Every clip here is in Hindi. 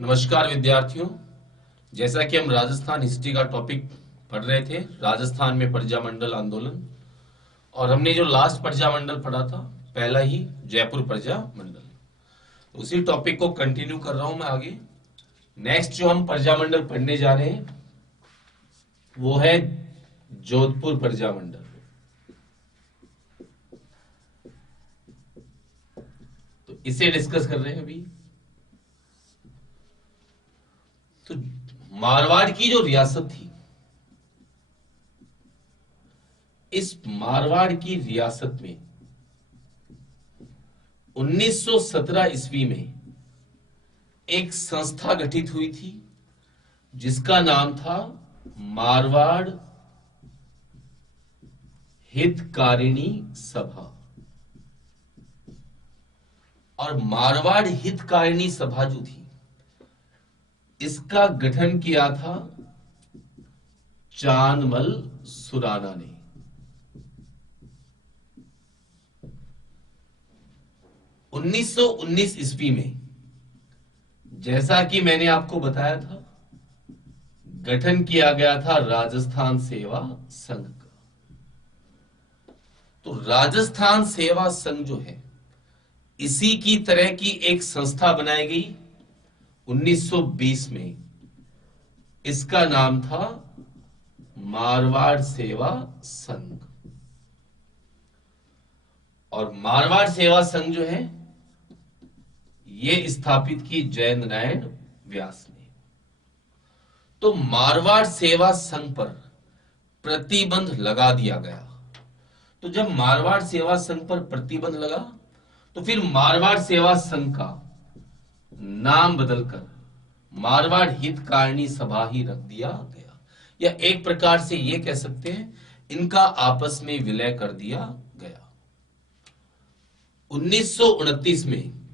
नमस्कार विद्यार्थियों। जैसा कि हम राजस्थान हिस्ट्री का टॉपिक पढ़ रहे थे, राजस्थान में प्रजामंडल आंदोलन, और हमने जो लास्ट प्रजामंडल पढ़ा था, पहला ही जयपुर प्रजामंडल, उसी टॉपिक को कंटिन्यू कर रहा हूं मैं आगे। नेक्स्ट जो हम प्रजामंडल पढ़ने जा रहे हैं वो है जोधपुर प्रजामंडल। तो इसे डिस्कस कर रहे हैं अभी। तो मारवाड़ की जो रियासत थी, इस मारवाड़ की रियासत में 1917 ईस्वी में एक संस्था गठित हुई थी जिसका नाम था मारवाड़ हितकारिणी सभा। और मारवाड़ हितकारिणी सभा जो थी, इसका गठन किया था चांदमल सुराना ने। 1919 ईस्वी में, जैसा कि मैंने आपको बताया था, गठन किया गया था राजस्थान सेवा संघ का। तो राजस्थान सेवा संघ जो है, इसी की तरह की एक संस्था बनाई गई 1920 में। इसका नाम था मारवाड़ सेवा संघ। और मारवाड़ सेवा संघ जो है, ये स्थापित की जय नारायण व्यास ने। तो मारवाड़ सेवा संघ पर प्रतिबंध लगा दिया गया। तो जब मारवाड़ सेवा संघ पर प्रतिबंध लगा, तो फिर मारवाड़ सेवा संघ का नाम बदलकर मारवाड़ हितकारिणी सभा ही रख दिया गया, या एक प्रकार से ये कह सकते हैं, इनका आपस में विलय कर दिया गया। 1929 में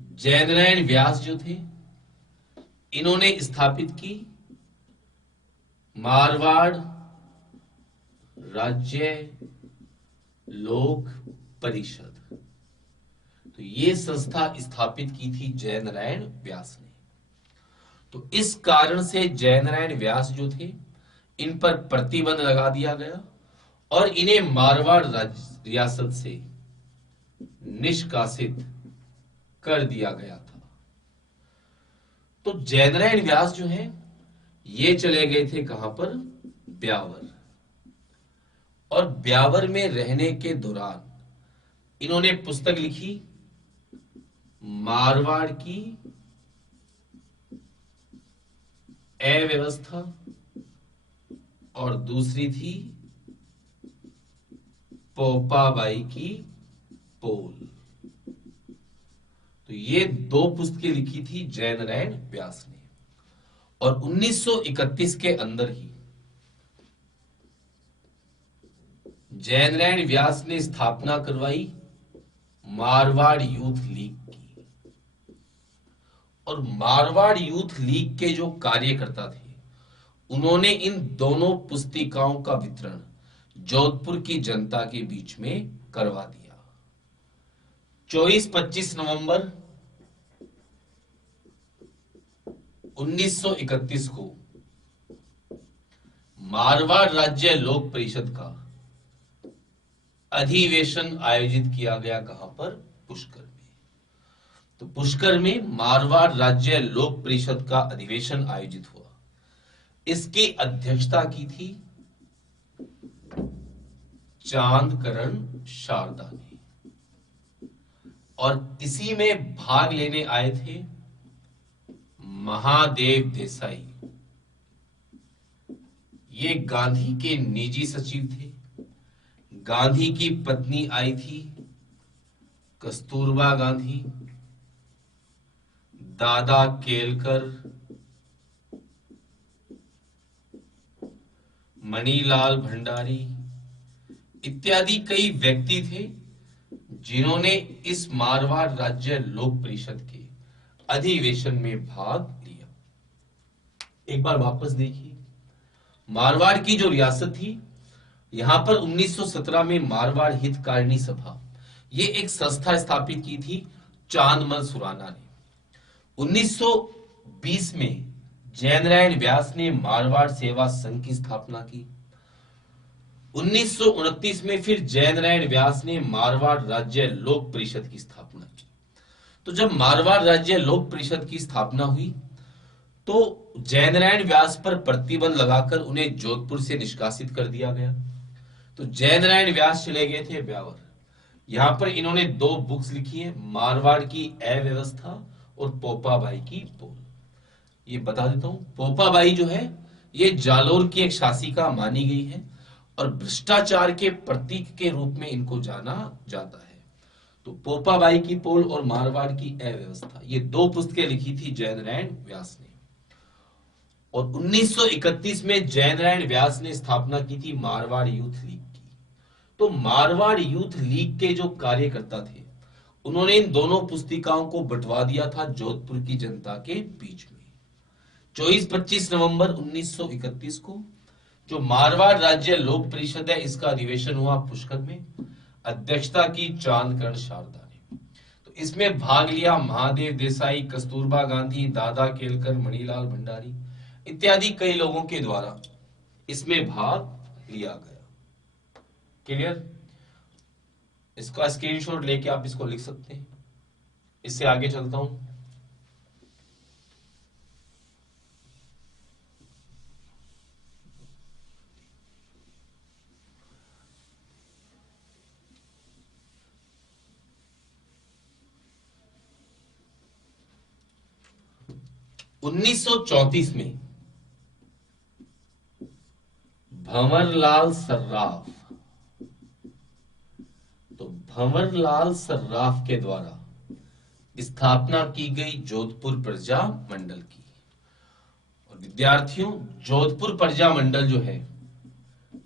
जयनारायण व्यास जो थे, इन्होंने स्थापित की मारवाड़ राज्य लोक परिषद। तो ये संस्था स्थापित की थी जय नारायण व्यास ने। तो इस कारण से जय नारायण व्यास जो थे, इन पर प्रतिबंध लगा दिया गया और इन्हें मारवाड़ रियासत से निष्कासित कर दिया गया था। तो जय नारायण व्यास जो है, ये चले गए थे कहां पर? ब्यावर। और ब्यावर में रहने के दौरान इन्होंने पुस्तक लिखी मारवाड़ की अव्यवस्था, और दूसरी थी पोपाबाई की पोल। तो ये दो पुस्तकें लिखी थी जय नारायण व्यास ने। और 1931 के अंदर ही जय नारायण व्यास ने स्थापना करवाई मारवाड़ यूथ लीग की। और मारवाड़ यूथ लीग के जो कार्यकर्ता थे, उन्होंने इन दोनों पुस्तिकाओं का वितरण जोधपुर की जनता के बीच में करवा दिया। 24-25 नवंबर 1931 को मारवाड़ राज्य लोक परिषद का अधिवेशन आयोजित किया गया। कहां पर? पुष्कर में। तो पुष्कर में मारवाड़ राज्य लोक परिषद का अधिवेशन आयोजित हुआ। इसकी अध्यक्षता की थी चांदकरण शारदा ने। और इसी में भाग लेने आए थे महादेव देसाई। ये गांधी के निजी सचिव थे। गांधी की पत्नी आई थी कस्तूरबा गांधी, दादा केलकर, मणिलाल भंडारी इत्यादि कई व्यक्ति थे जिन्होंने इस मारवाड़ राज्य लोक परिषद के अधिवेशन में भाग लिया। एक बार वापस देखिए, मारवाड़ की जो रियासत थी, यहां पर 1917 में मारवाड़ हितकारिणी सभा, ये एक संस्था स्थापित की थी चांदमल सुराना ने। 1920 में जयनारायण व्यास ने मारवाड़ सेवा संघ की स्थापना की। 1929 में फिर जयनारायण व्यास ने मारवाड़ राज्य लोक परिषद की स्थापना की। तो जब मारवाड़ राज्य लोक परिषद की स्थापना हुई तो जयनारायण व्यास पर प्रतिबंध लगाकर उन्हें जोधपुर से निष्कासित कर दिया गया। तो जयनारायण व्यास चले गए थे ब्यावर। यहां पर इन्होंने दो बुक्स लिखी है, मारवाड़ की अव्यवस्था और पोपाबाई की पोल। ये बता देता हूं, पोपाबाई जो है ये जालोर की एक शासिका मानी गई है और भ्रष्टाचार के प्रतीक के रूप में इनको जाना जाता है। तो पोपाबाई की पोल और मारवाड़ की अव्यवस्था, ये दो पुस्तकें लिखी थी जयनारायण व्यास ने। और 1931 में जयनारायण व्यास ने स्थापना की थी मारवाड़ यूथ लीग की। तो मारवाड़ यूथ लीग के जो कार्यकर्ता थे उन्होंने इन दोनों पुस्तिकाओं को बंटवा दिया था जोधपुर की जनता के बीच में। 24-25 नवंबर 1931 को जो मारवाड़ राज्य लोक परिषद है इसका अधिवेशन हुआ पुष्कर में। अध्यक्षता की चांदकर्ण शारदा ने। तो इसमें भाग लिया महादेव देसाई, कस्तूरबा गांधी, दादा केलकर, मणिलाल भंडारी इत्यादि कई लोगों के द्वारा इसमें भाग लिया गया। क्लियर? इसका स्क्रीनशॉट लेके आप इसको लिख सकते हैं। इससे आगे चलता हूं। उन्नीस सौ 34 में भंवरलाल सर्राफ, तो भंवरलाल सर्राफ के द्वारा स्थापना की गई जोधपुर प्रजा मंडल की। और विद्यार्थियों, जोधपुर प्रजा मंडल जो है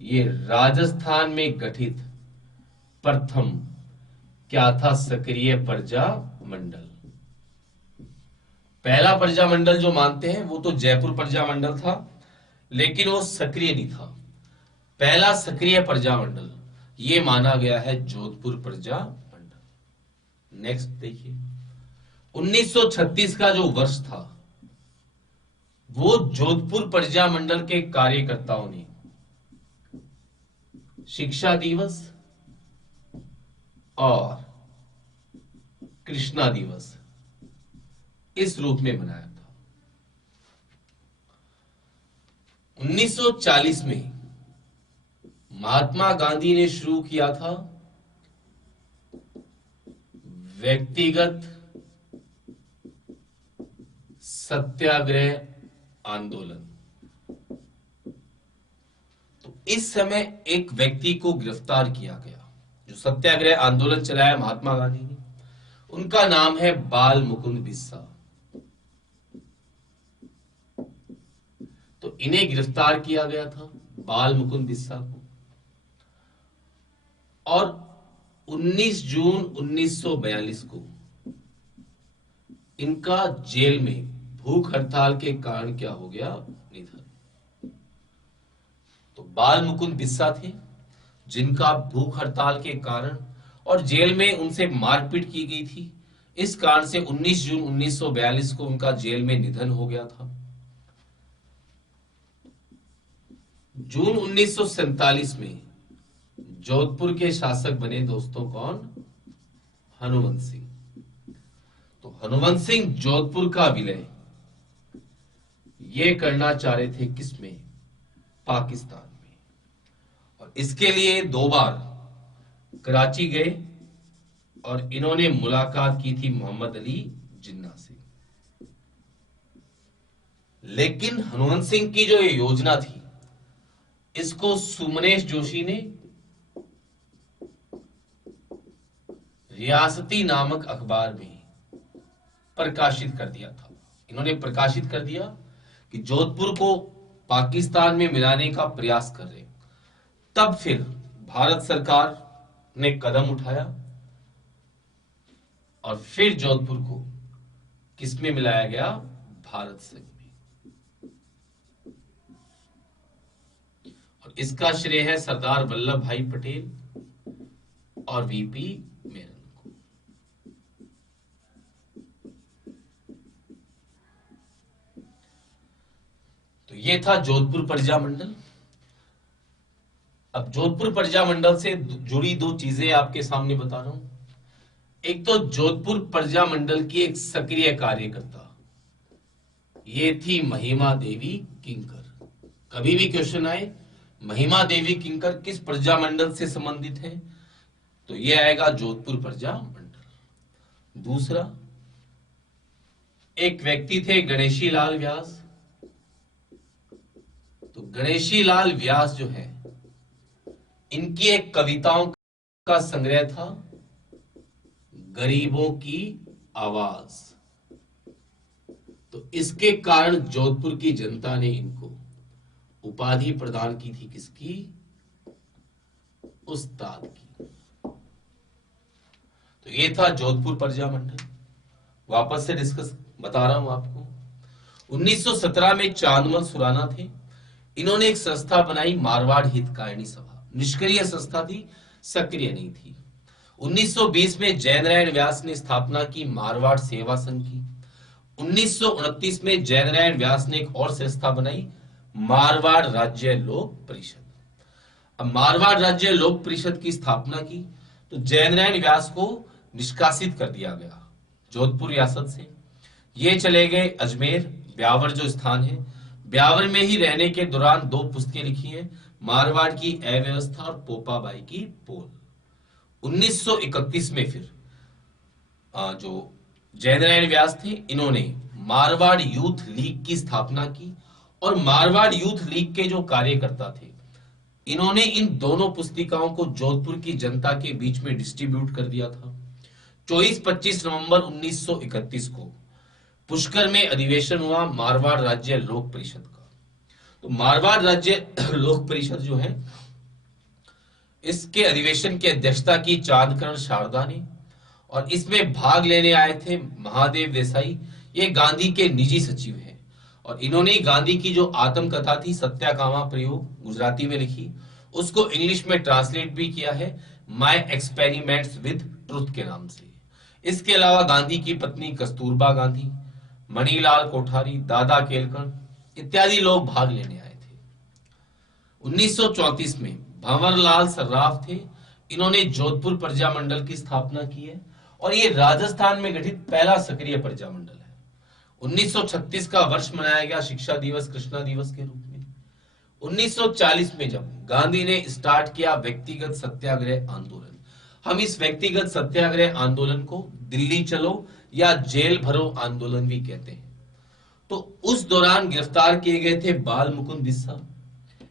ये राजस्थान में गठित प्रथम क्या था? सक्रिय प्रजा मंडल। पहला प्रजा मंडल जो मानते हैं वो तो जयपुर प्रजा मंडल था, लेकिन वो सक्रिय नहीं था। पहला सक्रिय प्रजा मंडल ये माना गया है जोधपुर प्रजा मंडल। नेक्स्ट देखिए, 1936 का जो वर्ष था वो जोधपुर प्रजा मंडल के कार्यकर्ताओं ने शिक्षा दिवस और कृष्णा दिवस इस रूप में मनाया था। 1940 में महात्मा गांधी ने शुरू किया था व्यक्तिगत सत्याग्रह आंदोलन। तो इस समय एक व्यक्ति को गिरफ्तार किया गया जो सत्याग्रह आंदोलन चलाया महात्मा गांधी ने। उनका नाम है बाल मुकुंद बिस्सा। तो इन्हें गिरफ्तार किया गया था, बाल मुकुंद बिस्सा को, और 19 जून 1942 को इनका जेल में भूख हड़ताल के कारण क्या हो गया? निधन। तो बाल मुकुंद बिस्सा थे जिनका भूख हड़ताल के कारण और जेल में उनसे मारपीट की गई थी, इस कारण से 19 जून 1942 को उनका जेल में निधन हो गया था। जून 1947 में जोधपुर के शासक बने दोस्तों कौन? हनुमंत सिंह। तो हनुमंत सिंह जोधपुर का विलय ये करना चाह रहे थे किसमें? पाकिस्तान में। और इसके लिए 2 बार कराची गए और इन्होंने मुलाकात की थी मोहम्मद अली जिन्ना से। लेकिन हनुमंत सिंह की जो ये योजना थी इसको सुमनेश जोशी ने रियासती नामक अखबार में प्रकाशित कर दिया था। इन्होंने प्रकाशित कर दिया कि जोधपुर को पाकिस्तान में मिलाने का प्रयास कर रहे। तब फिर भारत सरकार ने कदम उठाया और फिर जोधपुर को किसमें मिलाया गया? भारत संघ में। और इसका श्रेय है सरदार वल्लभ भाई पटेल और वीपी मेनन को। ये था जोधपुर प्रजा मंडल। अब जोधपुर प्रजा मंडल से जुड़ी दो चीजें आपके सामने बता रहा हूं। एक तो जोधपुर प्रजा मंडल की एक सक्रिय कार्यकर्ता, ये थी महिमा देवी किंकर। कभी भी क्वेश्चन आए महिमा देवी किंकर किस प्रजा मंडल से संबंधित है, तो ये आएगा जोधपुर प्रजा मंडल। दूसरा, एक व्यक्ति थे गणेशी लाल व्यास। तो गणेशी लाल व्यास जो है, इनकी एक कविताओं का संग्रह था गरीबों की आवाज। तो इसके कारण जोधपुर की जनता ने इनको उपाधि प्रदान की थी, किसकी? उस्ताद की। तो ये था जोधपुर प्रजा मंडल। वापस से डिस्कस बता रहा हूं आपको। 1917 में चांदमल सुराना थे, इन्होंने एक संस्था बनाई मारवाड़ हितकारिणी सभा। निष्क्रिय संस्था थी, सक्रिय नहीं थी। 1920 में जयनारायण व्यास ने स्थापना की मारवाड़ सेवा संघ की। 1929 में जयनारायण व्यास ने एक और संस्था बनाई मारवाड़ राज्य लोक परिषद। अब मारवाड़ राज्य लोक परिषद की स्थापना की तो जयनारायण व्यास को निष्कासित कर दिया गया जोधपुर रियासत से। ये चले गए अजमेर, ब्यावर जो स्थान है, ब्यावर में ही रहने के दौरान दो पुस्तकें लिखी हैं, मारवाड़ की अव्यवस्था और पोपाबाई की पोल। 1931 में फिर जो जयनारायण व्यास थे, इन्होंने मारवाड़ यूथ लीग की स्थापना की और मारवाड़ यूथ लीग के जो कार्यकर्ता थे, इन्होंने इन दोनों पुस्तिकाओं को जोधपुर की जनता के बीच में डिस्ट्रीब्यूट कर दिया था। 24-25 नवंबर 1931 को पुष्कर में अधिवेशन हुआ मारवाड़ राज्य लोक परिषद का। तो मारवाड़ राज्य लोक परिषद जो है, इसके अधिवेशन की अध्यक्षता की चांदकरण शारदा ने, और इसमें भाग लेने आए थे महादेव देसाई। ये गांधी के निजी सचिव हैं और इन्होंने गांधी की जो आत्मकथा थी सत्याकामा प्रयोग गुजराती में लिखी, उसको इंग्लिश में ट्रांसलेट भी किया है माय एक्सपेरिमेंट्स विद ट्रुथ के नाम से। इसके अलावा गांधी की पत्नी कस्तूरबा गांधी, मणिलाल कोठारी, दादा केलकर इत्यादि लोग भाग लेने आए थे। 1934 में भंवरलाल सर्राफ थे, इन्होंने जोधपुर प्रजा मंडल की स्थापना की है और ये राजस्थान में गठित पहला सक्रिय प्रजा मंडल है। 1936 का वर्ष मनाया गया शिक्षा दिवस कृष्णा दिवस के रूप में। 1940 में जब गांधी ने स्टार्ट किया व्यक्तिगत सत्याग्रह आंदोलन, हम इस व्यक्तिगत सत्याग्रह आंदोलन को दिल्ली चलो या जेल भरो आंदोलन भी कहते हैं। तो उस दौरान गिरफ्तार किए गए थे बाल मुकुंद बिस्सा,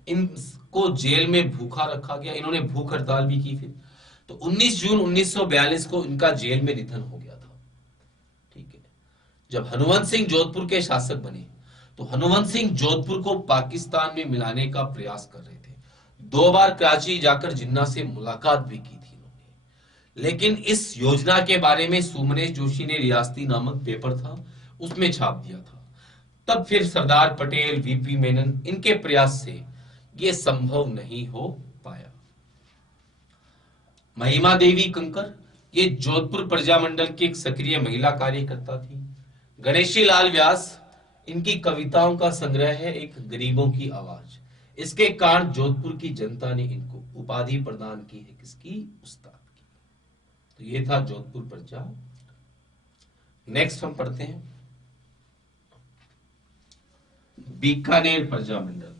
इनको जेल में भूखा रखा गया, इन्होंने भूख हड़ताल भी की। फिर तो 19 जून 1942 को इनका जेल में निधन हो गया था। ठीक है, जब हनुवंत सिंह जोधपुर के शासक बने तो हनुवंत सिंह जोधपुर को पाकिस्तान में मिलाने का प्रयास कर रहे थे। 2 बार कराची जाकर जिन्ना से मुलाकात भी की थी इन्होंने, लेकिन इस योजना के बारे में सुमनेश जोशी ने रियासती नामक पेपर था उसमें छाप दिया था। तब फिर सरदार पटेल, वीपी मेनन, इनके प्रयास से यह संभव नहीं हो पाया। महिमा देवी कंकर ये जोधपुर प्रजा मंडल की एक सक्रिय महिला कार्यकर्ता थी। गणेशी लाल व्यास, इनकी कविताओं का संग्रह है एक गरीबों की आवाज। इसके कारण जोधपुर की जनता ने इनको उपाधि प्रदान की है, किसकी? उस्ताद की। तो ये था जोधपुर प्रजा। नेक्स्ट हम पढ़ते हैं बीकानेर प्रजा मंडल।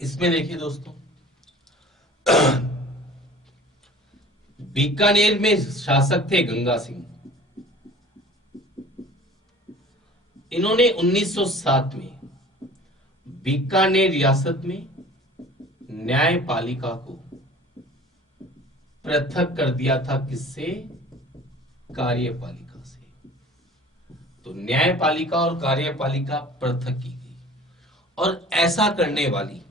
इसमें देखिए दोस्तों, बीकानेर में शासक थे गंगा सिंह। इन्होंने 1907 में बीकानेर रियासत में न्यायपालिका को पृथक कर दिया था, किससे? कार्यपालिका से। तो न्यायपालिका और कार्यपालिका पृथक की गई और ऐसा करने वाली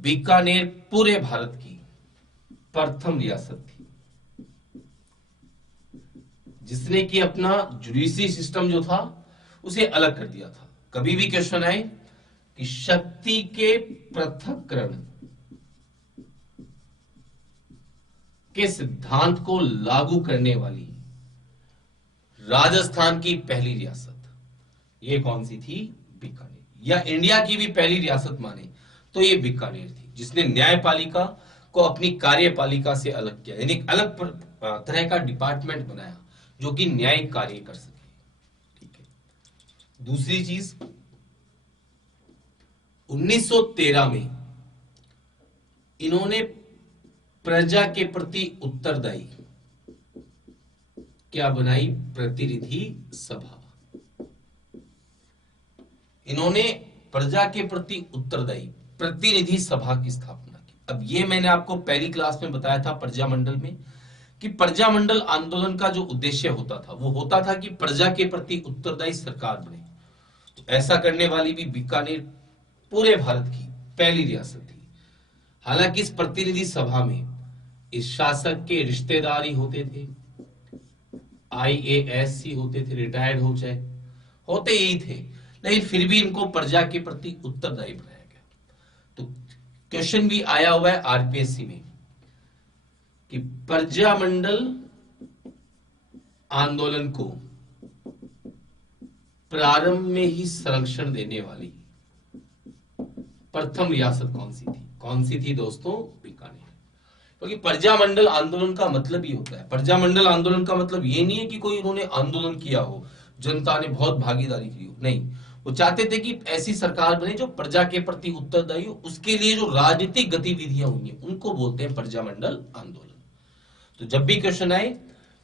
बीकानेर पूरे भारत की प्रथम रियासत थी जिसने कि अपना जुडिशरी सिस्टम जो था उसे अलग कर दिया था। कभी भी क्वेश्चन आए कि शक्ति के पृथक्करण के सिद्धांत को लागू करने वाली राजस्थान की पहली रियासत ये कौन सी थी? बीकानेर। या इंडिया की भी पहली रियासत माने तो ये बीकानेर थी, जिसने न्यायपालिका को अपनी कार्यपालिका से अलग किया, यानी अलग तरह का डिपार्टमेंट बनाया जो कि न्यायिक कार्य कर सके। ठीक है। दूसरी चीज, 1913 में इन्होंने प्रजा के प्रति उत्तरदायी क्या बनाई? प्रतिनिधि सभा। इन्होंने प्रजा के प्रति उत्तरदायी प्रतिनिधि सभा की स्थापना की। अब ये मैंने आपको पहली क्लास में बताया था प्रजामंडल में कि प्रजामंडल आंदोलन का जो उद्देश्य होता था वो होता था कि प्रजा के प्रति उत्तरदायी सरकार बने। तो ऐसा करने वाली भी बीकानेर पूरे भारत की पहली रियासत थी। हालांकि इस प्रतिनिधि सभा में इस शासक के रिश्तेदार ही होते थे, IAS ही होते थे, रिटायर्ड हो जाए होते ही थे, लेकिन फिर भी इनको प्रजा के प्रति उत्तरदायी बनाया गया। तो क्वेश्चन भी आया हुआ है RPSC में कि प्रजामंडल आंदोलन को प्रारंभ में ही संरक्षण देने वाली प्रथम रियासत कौन सी थी? कौन सी थी दोस्तों? बीकानेर। क्योंकि प्रजामंडल आंदोलन का मतलब ही होता है, प्रजामंडल आंदोलन का मतलब ये नहीं है कि कोई उन्होंने आंदोलन किया हो, जनता ने बहुत भागीदारी की हो, नहीं। वो चाहते थे कि ऐसी सरकार बने जो प्रजा के प्रति उत्तरदायी हो। उसके लिए जो राजनीतिक गतिविधियां हुई हैं उनको बोलते हैं प्रजामंडल आंदोलन। तो जब भी क्वेश्चन आए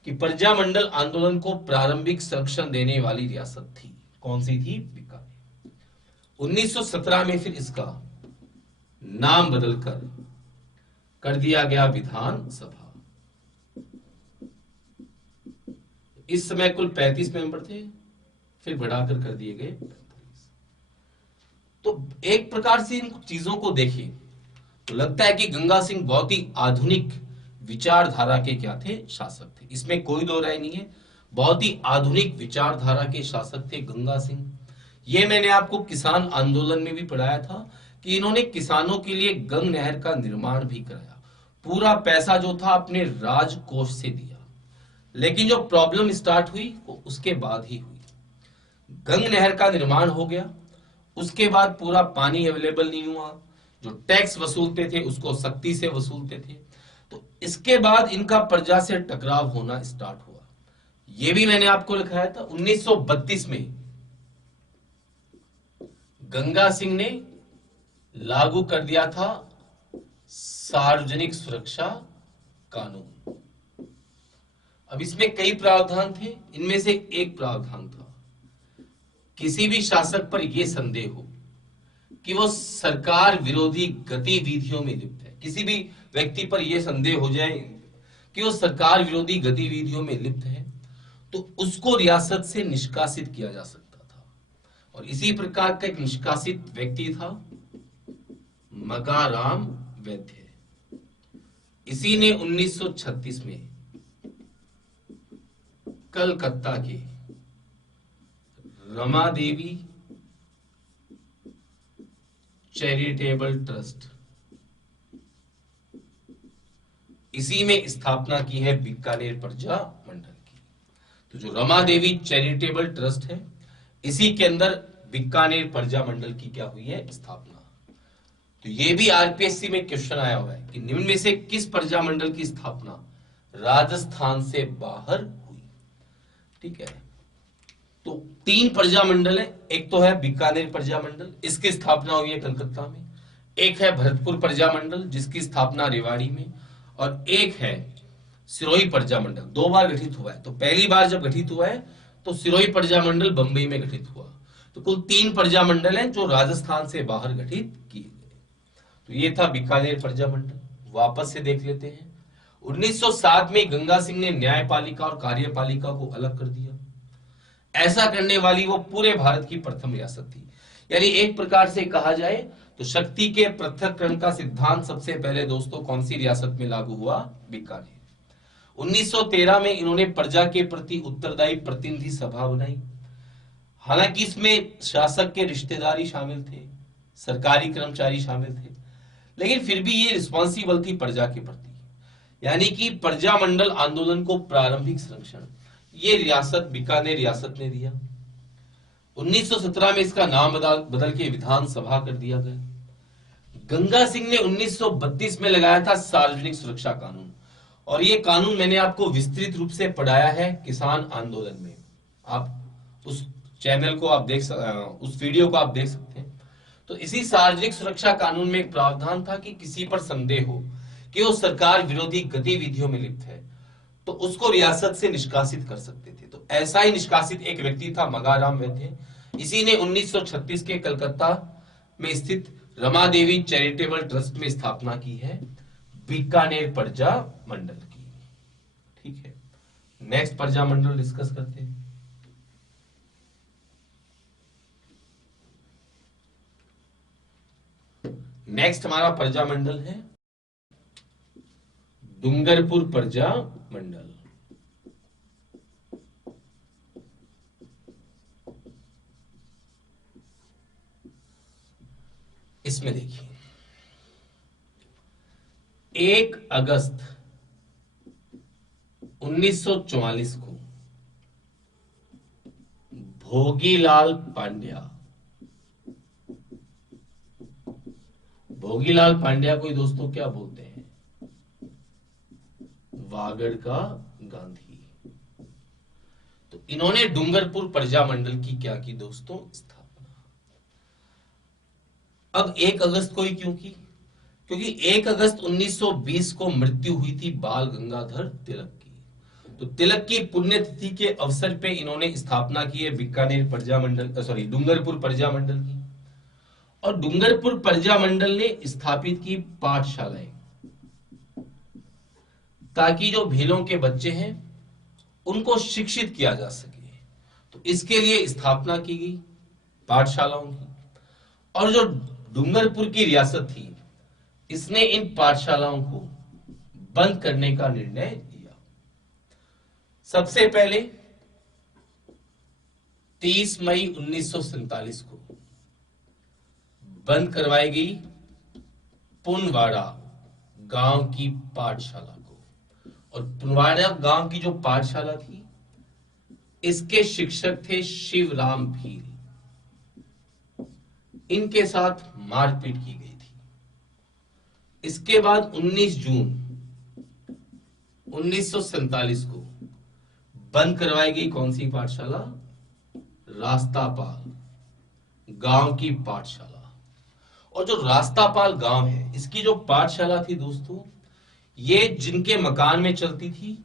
कि प्रजामंडल आंदोलन को प्रारंभिक संरक्षण देने वाली रियासत थी, कौन सी थी? बीकानेर। 1917 में फिर इसका नाम बदलकर कर दिया गया विधान सभा। इस समय कुल 35 मेंबर थे, फिर बढ़ाकर कर दिए गए 45। तो एक प्रकार से इन चीजों को देखें तो लगता है कि गंगा सिंह बहुत ही आधुनिक विचारधारा के क्या थे? शासक थे। इसमें कोई दो राय नहीं है, बहुत ही आधुनिक विचारधारा के शासक थे गंगा सिंह। ये मैंने आपको किसान आंदोलन में भी पढ़ाया था कि इन्होंने किसानों के लिए गंग नहर का निर्माण भी कराया। पूरा पैसा जो था अपने राजकोष से दिया, लेकिन जो प्रॉब्लम स्टार्ट हुई वो उसके बाद ही हुई। गंग नहर का निर्माण हो गया, उसके बाद पूरा पानी अवेलेबल नहीं हुआ, जो टैक्स वसूलते थे उसको सख्ती से वसूलते थे। तो इसके बाद इनका प्रजा से टकराव होना स्टार्ट हुआ। यह भी मैंने आपको लिखाया था। 1932 में गंगा सिंह ने लागू कर दिया था सार्वजनिक सुरक्षा कानून। अब इसमें कई प्रावधान थे, इनमें से एक प्रावधान था किसी भी शासक पर यह संदेह हो कि वो सरकार विरोधी गतिविधियों में लिप्त है, किसी भी व्यक्ति पर यह संदेह हो जाए कि वो सरकार विरोधी गतिविधियों में लिप्त है, तो उसको रियासत से निष्कासित किया जा सकता था। और इसी प्रकार का एक निष्कासित व्यक्ति था मगाराम वैद्य। इसी ने 1936 में कलकत्ता के रमा देवी चैरिटेबल ट्रस्ट, इसी में स्थापना की है बीकानेर प्रजा मंडल की। तो जो रमा देवी चैरिटेबल ट्रस्ट है, इसी के अंदर बीकानेर प्रजा मंडल की क्या हुई है? स्थापना। तो ये भी RPSC में क्वेश्चन आया हुआ है कि निम्न में से किस प्रजा मंडल की स्थापना राजस्थान से बाहर हुई? ठीक है। तो 3 प्रजा मंडल है, एक तो है बीकानेर प्रजा मंडल, इसकी स्थापना हुई है कलकत्ता में। एक है भरतपुर प्रजा मंडल जिसकी स्थापना रेवाड़ी में, और एक है सिरोही प्रजा मंडल। 2 बार गठित हुआ है। तो पहली बार जब गठित हुआ है तो सिरोही प्रजा मंडल बंबई में गठित हुआ। तो कुल 3 प्रजा मंडल हैं जो राजस्थान से बाहर गठित किए गए। तो ये था बीकानेर प्रजा मंडल। वापस से देख लेते हैं। 1907 में गंगा सिंह ने न्यायपालिका और कार्यपालिका को अलग कर दिया। ऐसा करने वाली वो पूरे भारत की प्रथम रियासत थी। यानी एक प्रकार से कहा जाए तो शक्ति के पृथक्करण का सिद्धांत सबसे पहले दोस्तों कौन सी रियासत में लागू हुआ? बीकानेर। 1913 में इन्होंने प्रजा के प्रति उत्तरदायी प्रतिनिधि सभा बनाई। हालांकि इसमें शासक के रिश्तेदार ही शामिल थे, सरकारी कर्मचारी शामिल थे, लेकिन फिर भी ये रिस्पॉन्सिबल थी प्रजा के प्रति। यानी कि प्रजामंडल आंदोलन को प्रारंभिक संरक्षण ये रियासत बीकानेर रियासत ने दिया। 1917 में इसका नाम बदल के विधानसभा कर दिया गया। गंगा सिंह ने 1932 में लगाया था सार्वजनिक सुरक्षा कानून, और ये कानून मैंने आपको विस्तृत रूप से पढ़ाया है किसान आंदोलन में। आप उस चैनल को आप उस वीडियो को आप देख सकते हैं। तो इसी सार्वजनिक सुरक्षा कानून में एक प्रावधान था कि किसी पर संदेह हो कि वो सरकार विरोधी गतिविधियों में लिप्त है तो उसको रियासत से निष्कासित कर सकते थे। तो ऐसा ही निष्कासित एक व्यक्ति था मगाराम वैद्य। इसी ने 1936 के कलकत्ता में स्थित रमा देवी चैरिटेबल ट्रस्ट में स्थापना की है बीकानेर प्रजा मंडल की। ठीक है, नेक्स्ट प्रजा मंडल डिस्कस करते हैं। नेक्स्ट हमारा प्रजा मंडल है डूंगरपुर प्रजा मंडल। इसमें देखिए 1 अगस्त 1944 को भोगीलाल पांड्या, भोगीलाल पांड्या को दोस्तों क्या बोलते हैं? वागड़ का गांधी। तो इन्होंने डूंगरपुर प्रजा मंडल की क्या की दोस्तों? स्थापना। अब 1 अगस्त को ही क्यों की? क्योंकि 1 अगस्त 1920 को मृत्यु हुई थी बाल गंगाधर तिलक की। तो तिलक की पुण्यतिथि के अवसर पे इन्होंने स्थापना की है बीकानेर प्रजा मंडल, सॉरी डूंगरपुर प्रजा मंडल की। और डूंगरपुर प्रजा मंडल ने स्थापित की पाठशालाएं, ताकि जो भीलों के बच्चे हैं उनको शिक्षित किया जा सके। तो इसके लिए स्थापना की गई पाठशालाओं की। और जो डूंगरपुर की रियासत थी इसने इन पाठशालाओं को बंद करने का निर्णय लिया। सबसे पहले 30 मई 1947 को बंद करवाई गई पुनवाड़ा गांव की पाठशाला को। और पुनवाड़ा गांव की जो पाठशाला थी इसके शिक्षक थे शिवराम भील। इनके साथ मारपीट की गई थी। इसके बाद 19 जून 1947 को बंद करवाई गई कौन सी पाठशाला? रास्तापाल गांव की पाठशाला। और जो रास्तापाल गांव है इसकी जो पाठशाला थी दोस्तों, ये जिनके मकान में चलती थी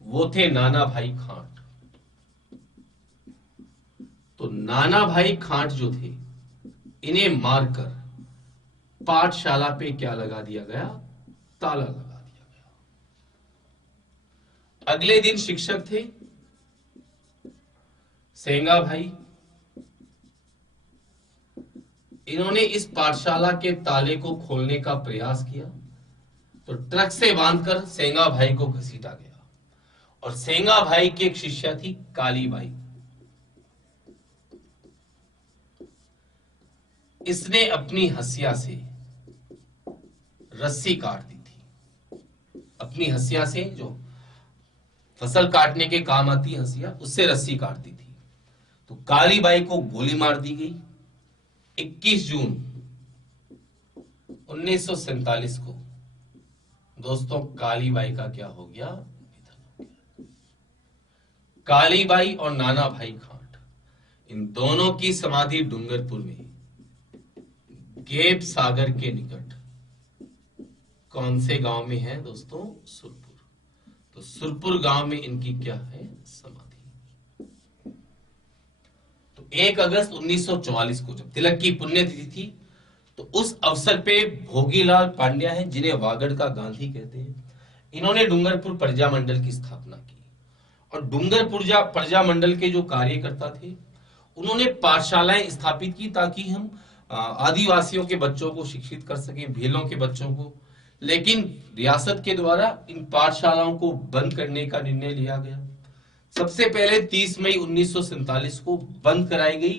वो थे नाना भाई खांट। तो नाना भाई खांट जो थे इन्हें मारकर पाठशाला पे क्या लगा दिया गया? ताला लगा दिया गया। अगले दिन शिक्षक थे सेंगा भाई। इन्होंने इस पाठशाला के ताले को खोलने का प्रयास किया तो ट्रक से बांधकर सेंगा भाई को घसीटा गया। और सेंगा भाई की एक शिष्या थी काली बाई। इसने अपनी हसिया से रस्सी काट दी थी। अपनी हसिया से, जो फसल काटने के काम आती है हसिया, उससे रस्सी काट दी थी। तो काली बाई को गोली मार दी गई। 21 जून 1947 को दोस्तों काली बाई का क्या हो गया? निधन हो गया। काली बाई और नाना भाई खांट इन दोनों की समाधि डूंगरपुर में गेप सागर के निकट कौन से गांव में है दोस्तों? सुरपुर। तो सुरपुर गांव में इनकी क्या है? समाधि। तो 1 अगस्त 1944 को जब तिलक की पुण्यतिथि थी तो उस अवसर पे भोगीलाल पांड्या है, जिन्हें वागड़ का गांधी कहते हैं, इन्होंने डूंगरपुर प्रजा मंडल की स्थापना की। और डूंगरपुर प्रजा मंडल के जो कार्यकर्ता थे, उन्होंने पाठशालाएं स्थापित की ताकि हम आदिवासियों के बच्चों को शिक्षित कर सकें, भेलों के बच्चों को। लेकिन रियासत के द्वारा इन पाठशालाओं को बंद करने का निर्णय लिया गया। सबसे पहले 30 मई 1947 को बंद कराई गई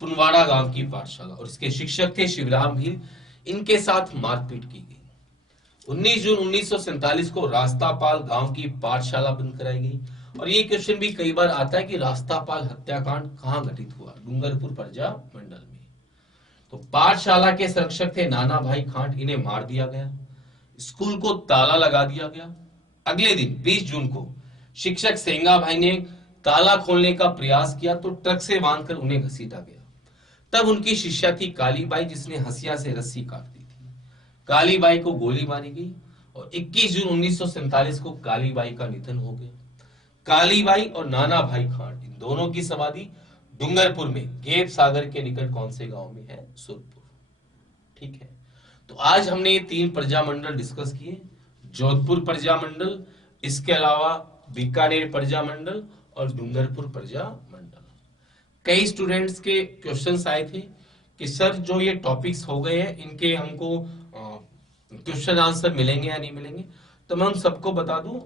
पुनवाड़ा गांव की पाठशाला, और इसके शिक्षक थे शिवराम भील। इनके साथ मारपीट की गई। 19 जून 1947 को रास्तापाल गांव की पाठशाला बंद कराई गई। और ये क्वेश्चन भी कई बार आता है कि रास्तापाल हत्याकांड कहां घटित हुआ? डूंगरपुर प्रजा मंडल में। तो पाठशाला के संरक्षक थे नाना भाई खांट, इन्हें मार दिया गया। स्कूल को ताला लगा दिया गया। अगले दिन 20 जून को शिक्षक सेंगा भाई ने ताला खोलने का प्रयास किया तो ट्रक से बांधकर उन्हें घसीटा गया। तब उनकी शिष्या थी कालीबाई, जिसने हंसिया से रस्सी काट दी थी। कालीबाई को गोली मारी गई और 21 जून 1947 को कालीबाई का निधन हो गया। कालीबाई और नाना भाई खांट, इन दोनों की समाधि डूंगरपुर में गेप सागर के निकट कौन से गांव में है? सुरपुर। ठीक है, तो आज हमने ये 3 प्रजा मंडल डिस्कस किए। जोधपुर प्रजा मंडल, इसके अलावा बीकानेर प्रजा मंडल और डूंगरपुर प्रजा मंडल। कई स्टूडेंट्स के क्वेश्चंस आए थे कि सर जो ये टॉपिक्स हो गए हैं, इनके हमको क्वेश्चन आंसर मिलेंगे या नहीं मिलेंगे? तो मैं उन सबको बता दूं,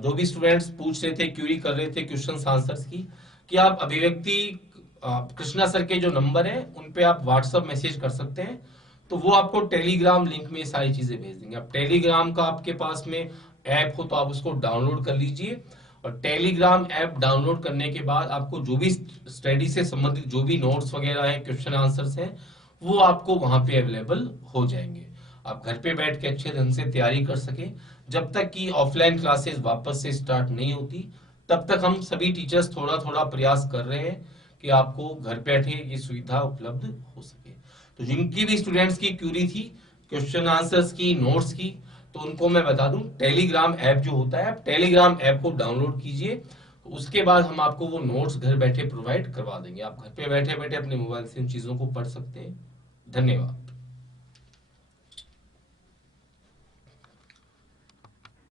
जो भी स्टूडेंट्स पूछ रहे थे, क्यूरी कर रहे थे क्वेश्चन आंसर्स की, कि आप अभिव्यक्ति कृष्णा सर के जो नंबर है उन पे आप व्हाट्सएप मैसेज कर सकते हैं। तो वो आपको टेलीग्राम लिंक में सारी चीजें भेज देंगे। अब टेलीग्राम का आपके पास में ऐप हो तो आप उसको डाउनलोड कर लीजिए, और टेलीग्राम ऐप डाउनलोड करने के बाद आपको जो भी स्टडी से संबंधित जो भी नोट्स वगैरह है, क्वेश्चन आंसर्स हैं, वो आपको वहां पे अवेलेबल हो जाएंगे। आप घर पे बैठ के अच्छे ढंग से तैयारी कर सके। जब तक कि ऑफलाइन क्लासेस वापस से स्टार्ट नहीं होती, तब तक हम सभी टीचर्स थोड़ा थोड़ा प्रयास कर रहे हैं कि आपको घर बैठे ये सुविधा उपलब्ध हो सके। तो जिनकी भी स्टूडेंट्स की क्यूरी थी क्वेश्चन आंसर्स की, नोट्स की, तो उनको मैं बता दूं टेलीग्राम ऐप जो होता है, आप टेलीग्राम ऐप को डाउनलोड कीजिए। उसके बाद हम आपको वो नोट्स घर बैठे प्रोवाइड करवा देंगे। आप घर पे बैठे बैठे अपने मोबाइल से इन चीजों को पढ़ सकते हैं। धन्यवाद।